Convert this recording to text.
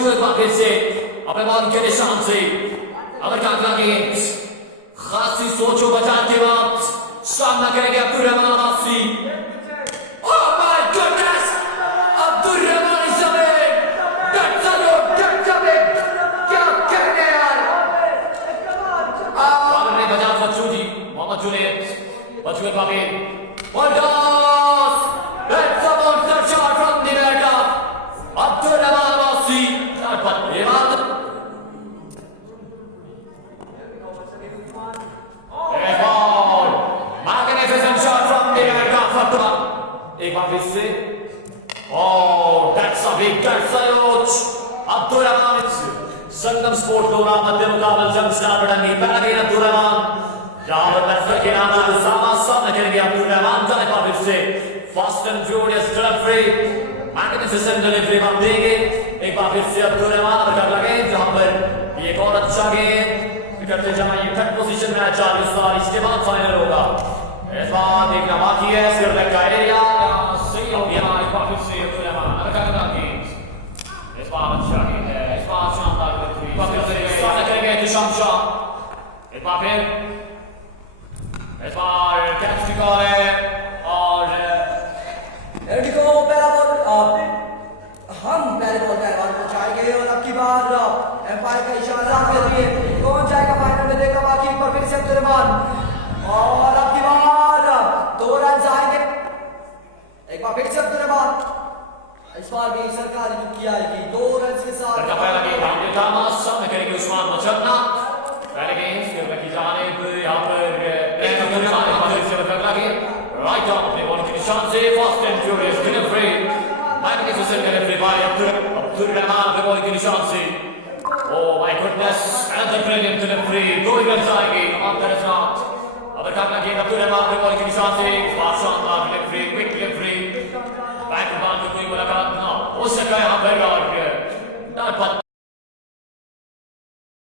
पहुंच चुके वापस से अपने बॉल के निशान से अगर काकला गेंद खासी सोचो बचाते वक्त सामना करेंगे Abdurrahman Abbasi. Oh my goodness! Abdurrahman समेत क्या कहने यार। ने बजा बच्चूजी मोहम्मद जुनेद बच्चू बाकी और toss that's a monster shot from the batter Abdurrahman Abbasi. एक बार फिर से that's a big that's a huge Abdurrahman संगम स्पोर्ट लोरा मध्य मुकाबल जमशेद बड़ंगी पहला गेंद अब्दुर्रहमान यहां पर बैट्समैन के नाम पर सामना करेंगे अब्दुर्रहमान का एक बार फिर से fast and furious delivery magnificent delivery हम देंगे एक बार फिर से अब्दुर्रहमान पर लगे जहां पर एक और अच्छा गेंद करते जाएं ये थर्ड पोजीशन में 40 साल इसके बाद फाइनल होगा। इस बार देखना बाकी है सिर तक का एरिया सही हो गया एक बार फिर से अब्दुर्रहमान अगर गेंद इस बार अच्छा गेंद है इस बार शानदार डिलीवरी बाकी से सामना करेंगे दिशाम शाह एक बार फिर इस बार कैच की कॉल है और एडिको पहला बॉल हम पहले बॉल पहलवान को चाहेंगे और अब की बार एम्पायर का इशारा के लिए कौन जाएगा फाइनल में देखा बाकी पर फिर से अब्दुर्रहमान और अब की बार 2 रन आएंगे एक बार फिर से अब्दुर्रहमान इस बार भी सरकारी किया है 2 रन के साथ पहला गेंद हमने थामा सामने करेंगे उस्मान मचन्ना पहले गेंद सिर की जानिब यहां पर अब्दुर्रहमान से अगला गेंद राइट ऑन अपने बॉल के निशान से fast and furious delivery magnificent delivery by Abdurrahman के बॉल के निशान से oh my goodness another brilliant delivery 2 run आएंगे ऑन द नॉट अगर काटना गेंद अब्दुर्रहमान के बॉल के निशान से